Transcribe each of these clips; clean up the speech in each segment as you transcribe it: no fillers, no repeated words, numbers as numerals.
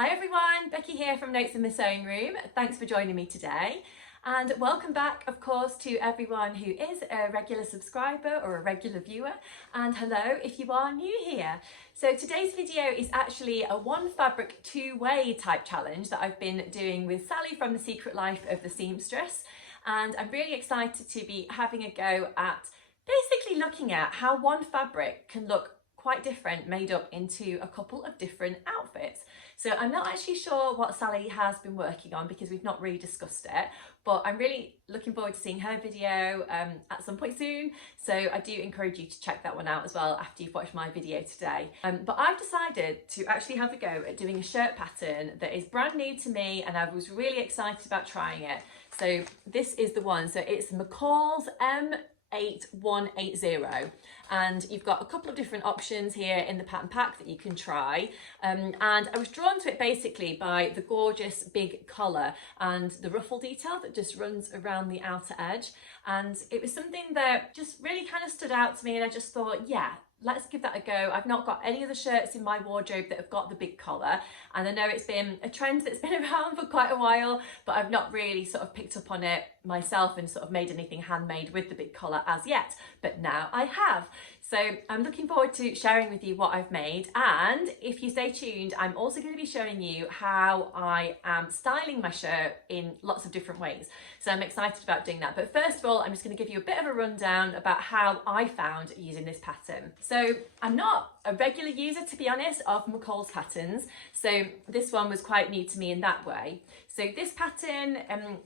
Hi everyone, Becky here from Notes in the Sewing Room. Thanks for joining me today. And welcome back, of course, to everyone who is a regular subscriber or a regular viewer. And hello if you are new here. So today's video is actually a one fabric, two-way type challenge that I've been doing with Sally from The Secret Life of the Seamstress. And I'm really excited to be having a go at basically looking at how one fabric can look quite different made up into a couple of different outfits. So I'm not actually sure what Sally has been working on because we've not really discussed it, but I'm really looking forward to seeing her video at some point soon. So I do encourage you to check that one out as well after you've watched my video today. But I've decided to actually have a go at doing a shirt pattern that is brand new to me and I was really excited about trying it. So this is the one, so it's McCalls M8180 and you've got a couple of different options here in the pattern pack that you can try, and I was drawn to it basically by the gorgeous big collar and the ruffle detail that just runs around the outer edge, and it was something that just really kind of stood out to me and I just thought, yeah, let's give that a go. I've not got any other shirts in my wardrobe that have got the big collar, and I know it's been a trend that's been around for quite a while, but I've not really sort of picked up on it myself and sort of made anything handmade with the big collar as yet, but now I have. So I'm looking forward to sharing with you what I've made, and if you stay tuned, I'm also going to be showing you how I am styling my shirt in lots of different ways. So I'm excited about doing that. But first of all, I'm just going to give you a bit of a rundown about how I found using this pattern. So I'm not a regular user, to be honest, of McCall's patterns. So this one was quite new to me in that way. So this pattern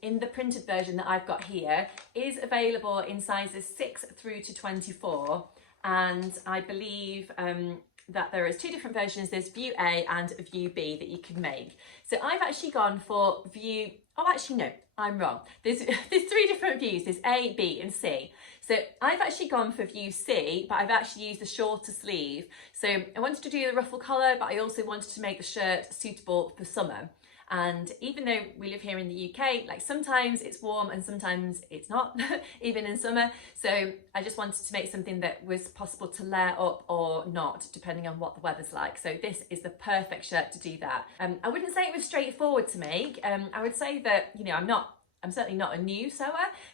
in the printed version that I've got here is available in sizes 6 through to 24. And I believe that there is two different versions. There's view A and view B that you can make. So I've actually gone for view, oh actually no, I'm wrong. There's three different views, there's A, B and C. So I've actually gone for view C, but I've actually used the shorter sleeve. So I wanted to do the ruffle collar, but I also wanted to make the shirt suitable for summer. And even though we live here in the UK, like sometimes it's warm and sometimes it's not, even in summer. So I just wanted to make something that was possible to layer up or not, depending on what the weather's like. So this is the perfect shirt to do that. I wouldn't say it was straightforward to make. I would say that, you know, I'm certainly not a new sewer,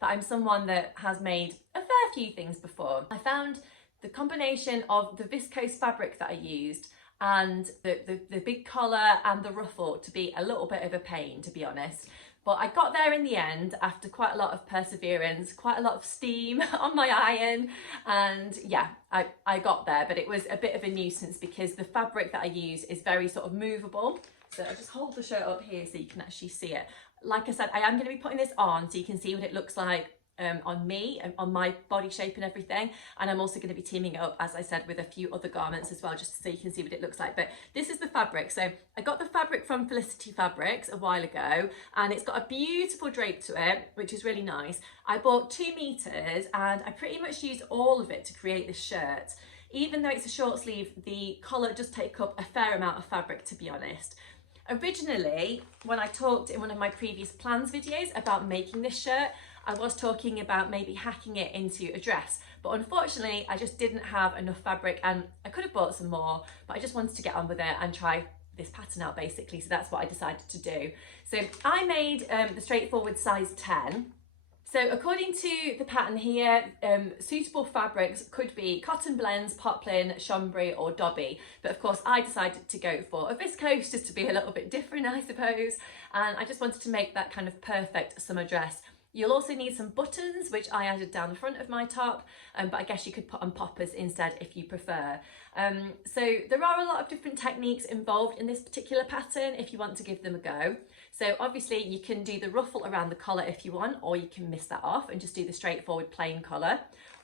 but I'm someone that has made a fair few things before. I found the combination of the viscose fabric that I used and the big collar and the ruffle to be a little bit of a pain, to be honest. But I got there in the end after quite a lot of perseverance, quite a lot of steam on my iron, and yeah, I got there, but it was a bit of a nuisance because the fabric that I use is very sort of movable. So I just hold the shirt up here so you can actually see it. Like I said, I am going to be putting this on so you can see what it looks like on me and on my body shape and everything, and I'm also going to be teaming it up, as I said, with a few other garments as well, just so you can see what it looks like. But this is the fabric. So I got the fabric from Felicity Fabrics a while ago, and it's got a beautiful drape to it, which is really nice. I bought 2 meters and I pretty much used all of it to create this shirt. Even though it's a short sleeve, the collar does take up a fair amount of fabric, to be honest. Originally, when I talked in one of my previous plans videos about making this shirt, I was talking about maybe hacking it into a dress, but unfortunately I just didn't have enough fabric, and I could have bought some more, but I just wanted to get on with it and try this pattern out basically, so that's what I decided to do. So I made the straightforward size 10. So according to the pattern here, suitable fabrics could be cotton blends, poplin, chambray or dobby. But of course I decided to go for a viscose just to be a little bit different, I suppose. And I just wanted to make that kind of perfect summer dress. You'll also need some buttons, which I added down the front of my top, but I guess you could put on poppers instead if you prefer. So there are a lot of different techniques involved in this particular pattern if you want to give them a go. So obviously you can do the ruffle around the collar if you want, or you can miss that off and just do the straightforward plain collar.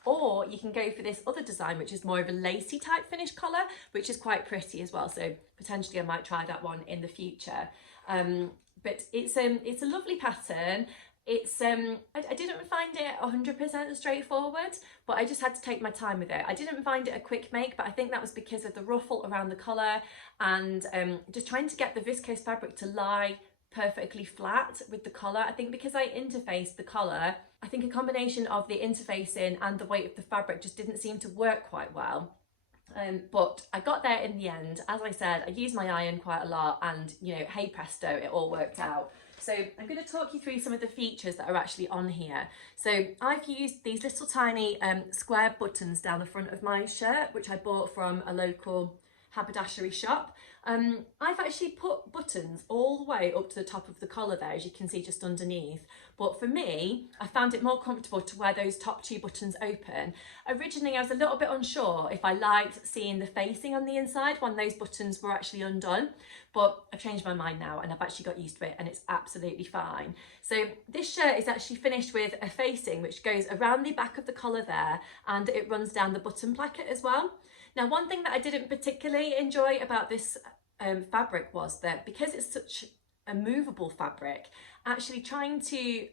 Or you can go for this other design, which is more of a lacy type finish collar, which is quite pretty as well. So potentially I might try that one in the future. But it's a lovely pattern. It's I didn't find it 100% straightforward, but I just had to take my time with it. I didn't find it a quick make, but I think that was because of the ruffle around the collar and just trying to get the viscose fabric to lie perfectly flat with the collar. I think because I interfaced the collar, I think a combination of the interfacing and the weight of the fabric just didn't seem to work quite well. But I got there in the end. As I said, I used my iron quite a lot, and you know, hey presto, it all worked out. So I'm going to talk you through some of the features that are actually on here. So I've used these little tiny square buttons down the front of my shirt, which I bought from a local haberdashery shop. I've actually put buttons all the way up to the top of the collar there, as you can see just underneath. But for me, I found it more comfortable to wear those top two buttons open. Originally, I was a little bit unsure if I liked seeing the facing on the inside when those buttons were actually undone, but I've changed my mind now and I've actually got used to it, and it's absolutely fine. So this shirt is actually finished with a facing which goes around the back of the collar there, and it runs down the button placket as well. Now, one thing that I didn't particularly enjoy about this fabric was that because it's such a movable fabric, actually trying to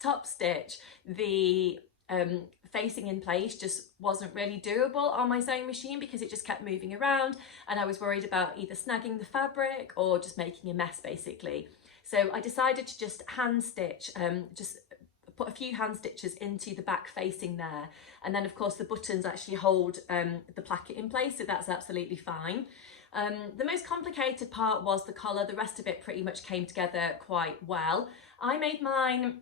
top stitch the facing in place just wasn't really doable on my sewing machine, because it just kept moving around and I was worried about either snagging the fabric or just making a mess basically. So I decided to just hand stitch, just put a few hand stitches into the back facing there, and then of course the buttons actually hold the placket in place, so that's absolutely fine. The most complicated part was the collar. The rest of it pretty much came together quite well. I made mine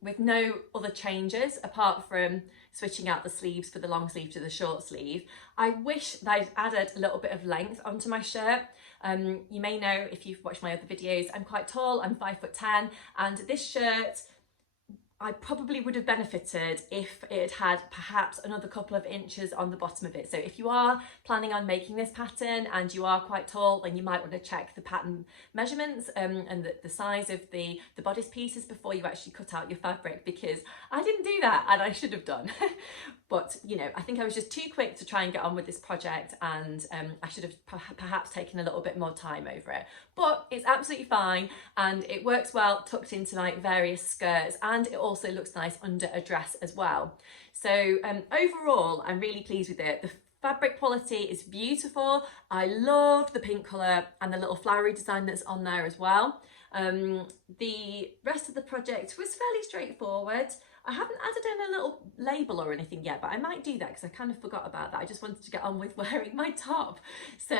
with no other changes apart from switching out the sleeves for the long sleeve to the short sleeve. I wish that I'd added a little bit of length onto my shirt. You may know if you've watched my other videos, I'm quite tall, I'm 5'10", and this shirt I probably would have benefited if it had perhaps another couple of inches on the bottom of it. So if you are planning on making this pattern and you are quite tall, then you might want to check the pattern measurements and the size of the bodice pieces before you actually cut out your fabric, because I didn't do that and I should have done. But you know, I think I was just too quick to try and get on with this project, and I should have perhaps taken a little bit more time over it. But it's absolutely fine, and it works well tucked into like various skirts, and it also looks nice under a dress as well. So overall, I'm really pleased with it. The fabric quality is beautiful. I love the pink colour and the little flowery design that's on there as well. The rest of the project was fairly straightforward. I haven't added in a little label or anything yet, but I might do that because I kind of forgot about that. I just wanted to get on with wearing my top. So,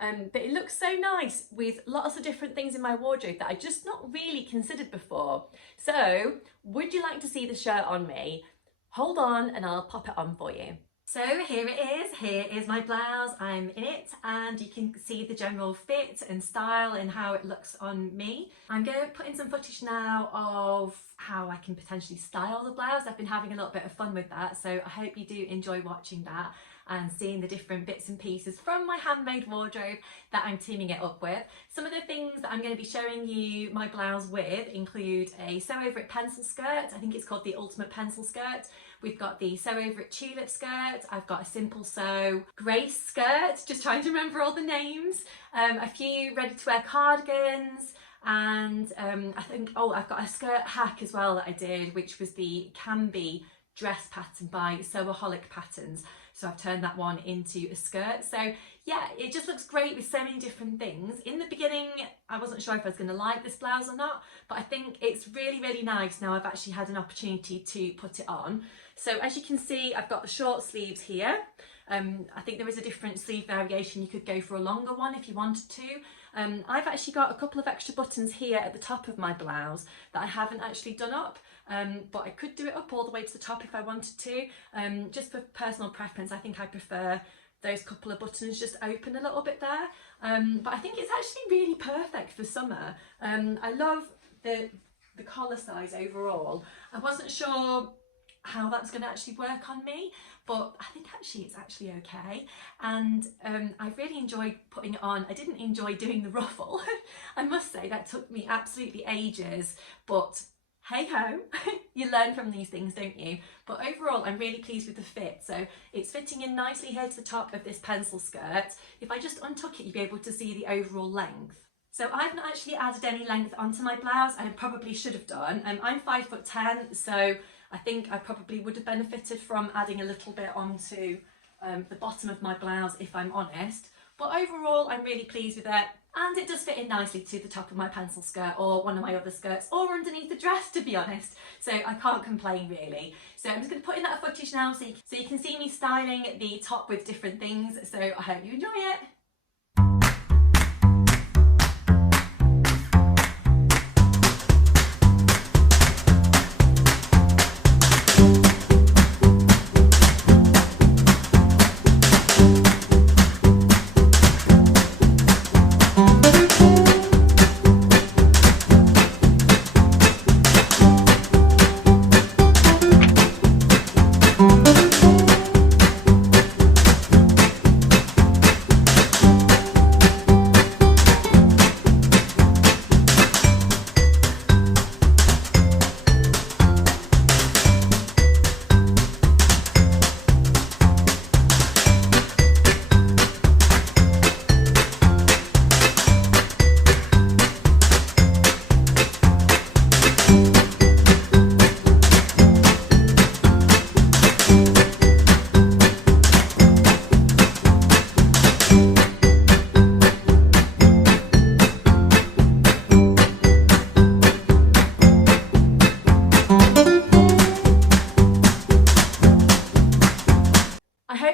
but it looks so nice with lots of different things in my wardrobe that I just not really considered before. So, would you like to see the shirt on me? Hold on and I'll pop it on for you. So here it is, here is my blouse, I'm in it, and you can see the general fit and style and how it looks on me. I'm going to put in some footage now of how I can potentially style the blouse. I've been having a little bit of fun with that, so I hope you do enjoy watching that and seeing the different bits and pieces from my handmade wardrobe that I'm teaming it up with. Some of the things that I'm going to be showing you my blouse with include a sew over it pencil skirt. I think it's called the Ultimate Pencil Skirt. We've got the sew over it tulip skirt. I've got a simple sew grace skirt, just trying to remember all the names. A few ready to wear cardigans, and I think, oh, I've got a skirt hack as well that I did, which was the Canby dress pattern by Sewaholic Patterns. So I've turned that one into a skirt. So yeah, it just looks great with so many different things. In the beginning, I wasn't sure if I was going to like this blouse or not, but I think it's really, really nice now I've actually had an opportunity to put it on. So as you can see, I've got the short sleeves here. I think there is a different sleeve variation. You could go for a longer one if you wanted to. I've actually got a couple of extra buttons here at the top of my blouse that I haven't actually done up, but I could do it up all the way to the top if I wanted to. Just for personal preference, I think I prefer those couple of buttons just open a little bit there. But I think it's actually really perfect for summer. I love the collar size overall. I wasn't sure how that's going to actually work on me, but I think actually it's actually okay, and I really enjoyed putting it on. I didn't enjoy doing the ruffle. I must say that took me absolutely ages, but hey ho, you learn from these things, don't you? But overall, I'm really pleased with the fit. So it's fitting in nicely here to the top of this pencil skirt. If I just untuck it, you'll be able to see the overall length. So I've not actually added any length onto my blouse, and I probably should have done. I'm 5'10", so I think I probably would have benefited from adding a little bit onto the bottom of my blouse, if I'm honest. But overall, I'm really pleased with it. And it does fit in nicely to the top of my pencil skirt or one of my other skirts or underneath the dress, to be honest. So I can't complain really. So I'm just going to put in that footage now so you can see me styling the top with different things. So I hope you enjoy it.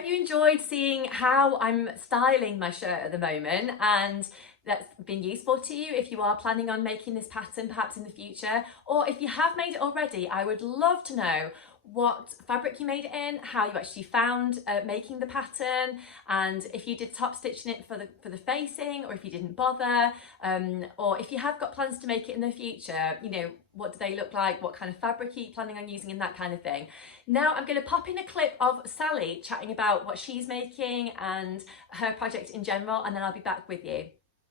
Enjoyed seeing how I'm styling my shirt at the moment, and that's been useful to you if you are planning on making this pattern perhaps in the future, or if you have made it already. I would love to know what fabric you made it in, how you actually found making the pattern, and if you did top stitching it for the facing, or if you didn't bother, or if you have got plans to make it in the future, you know, what do they look like, what kind of fabric are you planning on using, and that kind of thing. Now I'm going to pop in a clip of Sally chatting about what she's making and her project in general, and then I'll be back with you.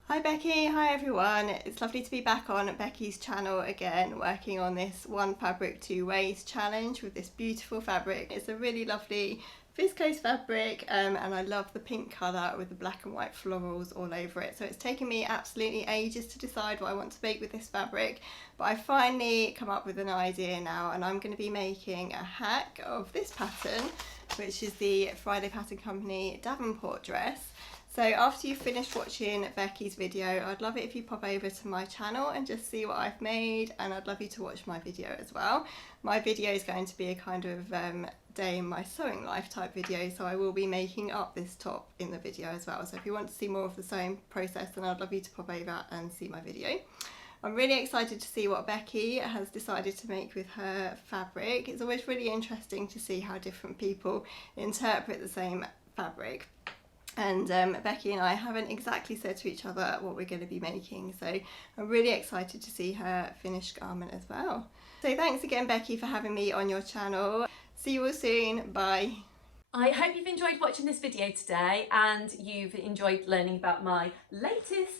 Hi Becky, hi everyone. It's lovely to be back on Becky's channel again, working on this one fabric two ways challenge with this beautiful fabric. It's a really lovely viscose fabric, and I love the pink colour with the black and white florals all over it. So it's taken me absolutely ages to decide what I want to make with this fabric, but I finally come up with an idea now, and I'm going to be making a hack of this pattern, which is the Friday Pattern Company Davenport dress. So after you've finished watching Becky's video, I'd love it if you pop over to my channel and just see what I've made, and I'd love you to watch my video as well. My video is going to be a kind of day in my sewing life type video, so I will be making up this top in the video as well. So if you want to see more of the sewing process, then I'd love you to pop over and see my video. I'm really excited to see what Becky has decided to make with her fabric. It's always really interesting to see how different people interpret the same fabric. And Becky and I haven't exactly said to each other what we're going to be making, so I'm really excited to see her finished garment as well. So thanks again Becky for having me on your channel. See you all soon, bye. I hope you've enjoyed watching this video today and you've enjoyed learning about my latest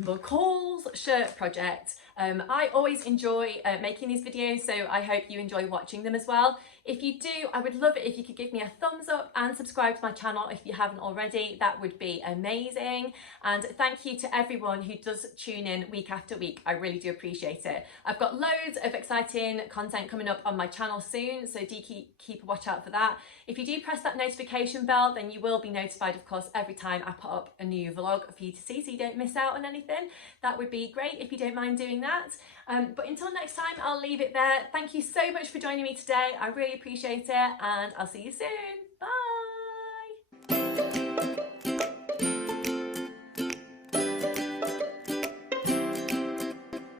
McCalls shirt project. I always enjoy making these videos, so I hope you enjoy watching them as well. If you do, I would love it if you could give me a thumbs up and subscribe to my channel if you haven't already. That would be amazing. And thank you to everyone who does tune in week after week. I really do appreciate it. I've got loads of exciting content coming up on my channel soon, so do keep a watch out for that. If you do press that notification bell, then you will be notified, of course, every time I put up a new vlog for you to see, so you don't miss out on anything. That would be great if you don't mind doing that. But until next time, I'll leave it there. Thank you so much for joining me today. I really appreciate it, and I'll see you soon. Bye.